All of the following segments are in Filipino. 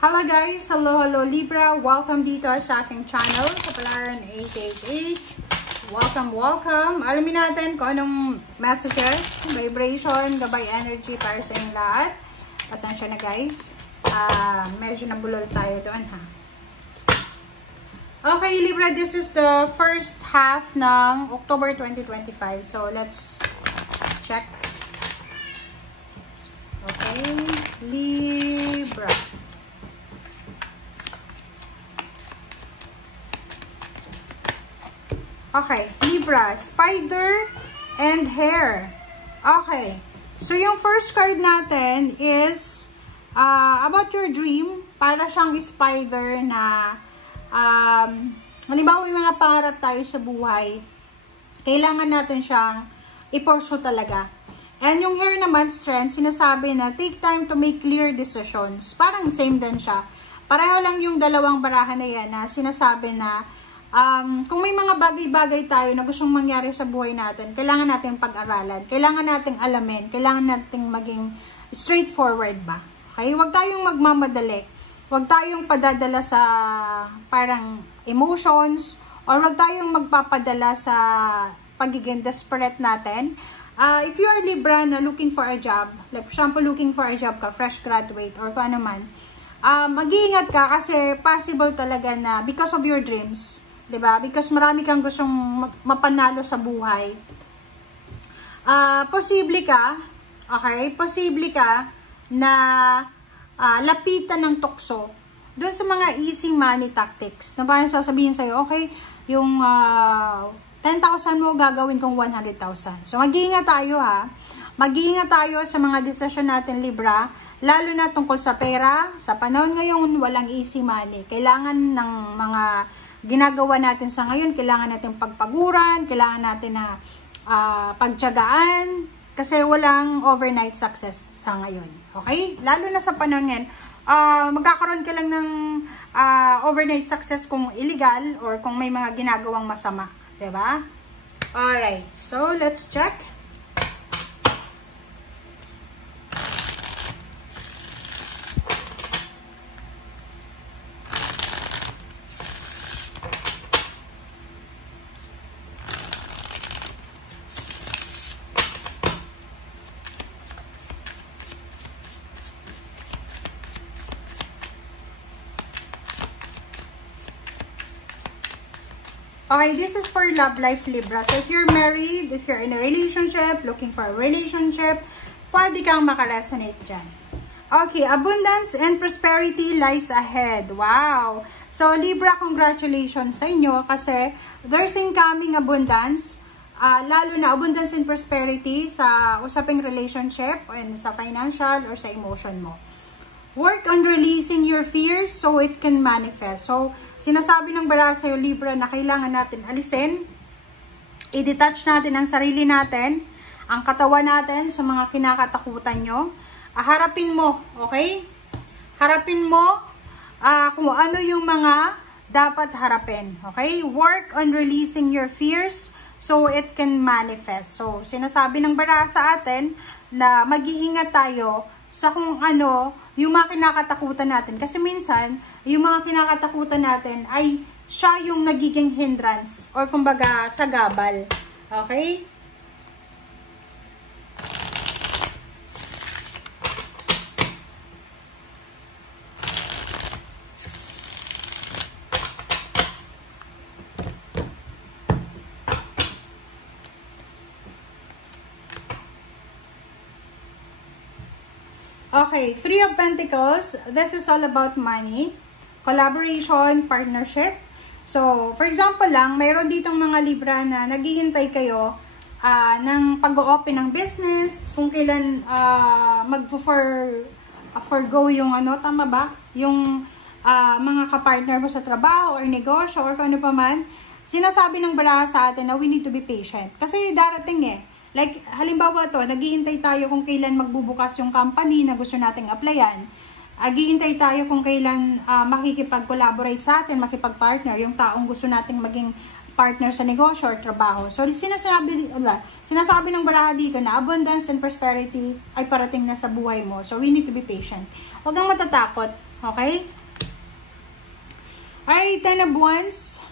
Hello guys! Hello Libra! Welcome dito sa aking channel, Kapalaran 888. Welcome! Alamin natin kung anong messages, vibration, gabay energy para sa inyong lahat. Pasensya na guys. Medyo nabulol tayo doon ha. Okay Libra, this is the first half ng October 2025. So let's check. Okay, Libra. Okay, Libra, spider and hair. Okay, so yung first card natin is about your dream. Para siyang spider na halimbawa may mga pangarap tayo sa buhay. Kailangan natin siyang i-pursue talaga. And yung hair naman, strength, sinasabi na take time to make clear decisions. Parang same din siya. Pareho lang yung dalawang barahan na yan na sinasabi na kung may mga bagay-bagay tayo na gustong mangyari sa buhay natin, kailangan natin pag-aralan, kailangan nating alamin, kailangan nating maging straightforward ba? Okay? Huwag tayong magmamadali. Huwag tayong padadala sa parang emotions, or huwag tayong magpapadala sa pagiging desperate natin. If you are Libra na looking for a job, like for example, looking for a job ka, fresh graduate, or kung ano man, mag-iingat ka kasi possible talaga na because of your dreams, diba? Because marami kang gustong mapanalo sa buhay. Posible ka, okay? Posible ka na lapitan ng tukso doon sa mga easy money tactics. Na parang sasabihin sa'yo, okay, yung 10,000 mo gagawin kong 100,000. So, mag-iingat tayo ha. Mag-iingat tayo sa mga desisyon natin, Libra. Lalo na tungkol sa pera. Sa panahon ngayon, walang easy money. Kailangan ng mga ginagawa natin sa ngayon, kailangan natin pagpaguran, kailangan natin na pagtiyagaan, kasi walang overnight success sa ngayon. Okay? Lalo na sa panahon ngayon, magkakaroon ka lang ng overnight success kung illegal or kung may mga ginagawang masama. Diba? Alright. So, let's check. Okay, this is for love life, Libra. So, if you're married, if you're in a relationship, looking for a relationship, pwede kang makaresonate dyan. Okay, abundance and prosperity lies ahead. Wow! So, Libra, congratulations sa inyo kasi there's incoming abundance, lalo na abundance and prosperity sa usaping relationship and sa financial or sa emotion mo. Work on releasing your fears so it can manifest. So, sinasabi ng bara sa'yo, Libra, na kailangan natin alisin, i-detach natin ang sarili natin, ang katawan natin sa mga kinakatakutan nyo. Harapin mo, okay? Harapin mo kung ano yung mga dapat harapin, okay? Work on releasing your fears so it can manifest. So, sinasabi ng bara sa atin na mag-iingat tayo sa kung ano yung mga kinakatakutan natin. Kasi minsan, yung mga kinakatakutan natin ay siya yung nagiging hindrance or kumbaga sagabal. Okay? Okay, Three of Pentacles. This is all about money, collaboration, partnership. So, for example lang, mayroon ditong mga Libra na naghihintay kayo ng pag-o-open ng business, kung kailan mag-forgo yung ano, tama ba? Yung mga kapartner mo sa trabaho or negosyo or kung ano pa man. Sinasabi ng baraha sa atin na we need to be patient. Kasi darating eh. Like, halimbawa to, naghihintay tayo kung kailan magbubukas yung company na gusto nating applyan. Naghihintay tayo kung kailan makikipag-collaborate sa atin, makipag-partner, yung taong gusto nating maging partner sa negosyo or trabaho. So, sinasabi ng baraha dito na abundance and prosperity ay parating na sa buhay mo. So, we need to be patient. Huwag kang matatakot. Okay? Alright, 10 of Wands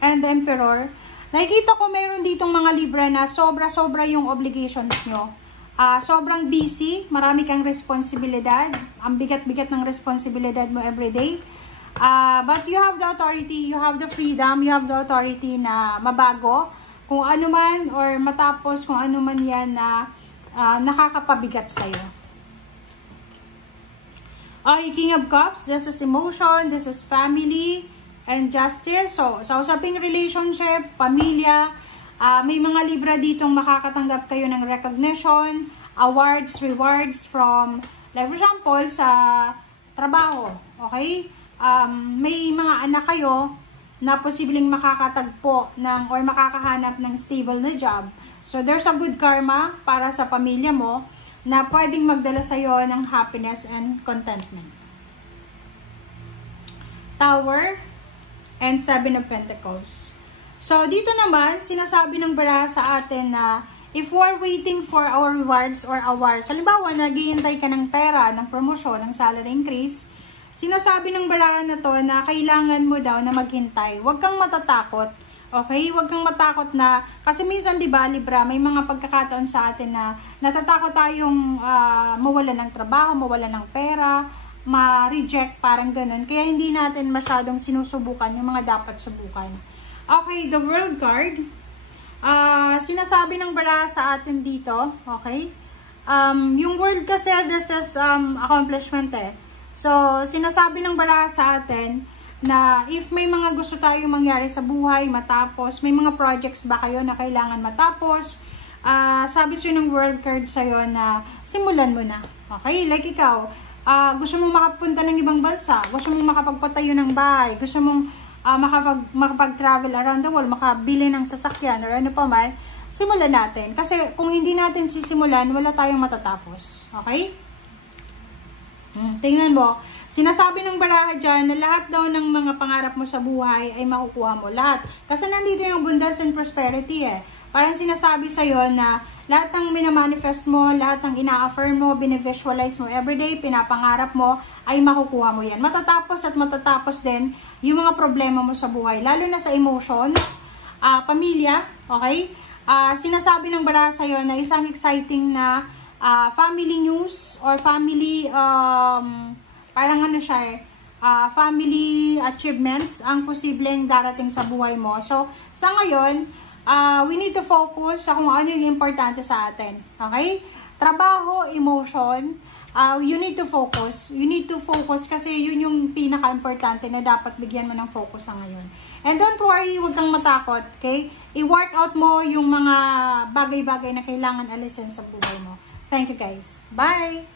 and the Emperor. Nakikita ko meron ditong mga Libra na sobra-sobra yung obligations nyo. Sobrang busy, marami kang responsibilidad. Ang bigat-bigat ng responsibilidad mo everyday. But you have the authority, you have the freedom, you have the authority na mabago kung ano man or matapos kung ano man yan na nakakapabigat sa'yo. King of Cups, this is emotion, this is family, and justice. So, sa usaping relationship, pamilya, may mga Libra ditong makakatanggap kayo ng recognition, awards, rewards from, like for example, sa trabaho. Okay? May mga anak kayo na posibleng makakatagpo ng, or makakahanap ng stable na job. So, there's a good karma para sa pamilya mo na pwedeng magdala sa'yo ng happiness and contentment. Tower and 7 of Pentacles. So, dito naman, sinasabi ng baraha sa atin na if we're waiting for our rewards or awards, halimbawa, naghihintay ka ng pera, ng promosyon, ng salary increase, sinasabi ng baraha na to na kailangan mo daw na maghintay. Huwag kang matatakot, okay? Huwag kang matakot na, kasi minsan, di ba, Libra, may mga pagkakataon sa atin na natatakot tayong mawala ng trabaho, mawala ng pera, ma-reject, parang ganun. Kaya hindi natin masyadong sinusubukan yung mga dapat subukan. Okay, the World card. Sinasabi ng baraha sa atin dito, okay? Yung World kasi, this is accomplishment eh. So, sinasabi ng baraha sa atin na if may mga gusto tayong mangyari sa buhay, matapos, may mga projects ba kayo na kailangan matapos, sabi sa'yo ng World card sa'yo na simulan mo na. Okay? Like ikaw, gusto mong makapunta ng ibang bansa, gusto mong makapagpatayo ng bahay, gusto mong makapag-travel around the world, makabili ng sasakyan or ano pa man, simulan natin. Kasi kung hindi natin sisimulan, wala tayong matatapos. Okay? Tingnan mo, sinasabi ng baraha dyan na lahat daw ng mga pangarap mo sa buhay ay makukuha mo. Lahat. Kasi nandito yung abundance and prosperity eh. Parang sinasabi sa'yo na lahat ng minamanifest mo, lahat ng ina-affirm mo, binivisualize mo everyday, pinapangarap mo, ay makukuha mo yan. Matatapos at matatapos din yung mga problema mo sa buhay. Lalo na sa emotions, pamilya, okay? Sinasabi ng baraha sa'yo na isang exciting na family news or family, parang ano siya eh, family achievements ang posibleng darating sa buhay mo. So, sa ngayon, we need to focus sa kung ano yung importante sa atin. Okay? Trabaho, emotion, you need to focus. You need to focus kasi yun yung pinaka-importante na dapat bigyan mo ng focus sa ngayon. And don't worry, huwag kang matakot. Okay? I-workout mo yung mga bagay-bagay na kailangan alisin sa buhay mo. Thank you guys. Bye!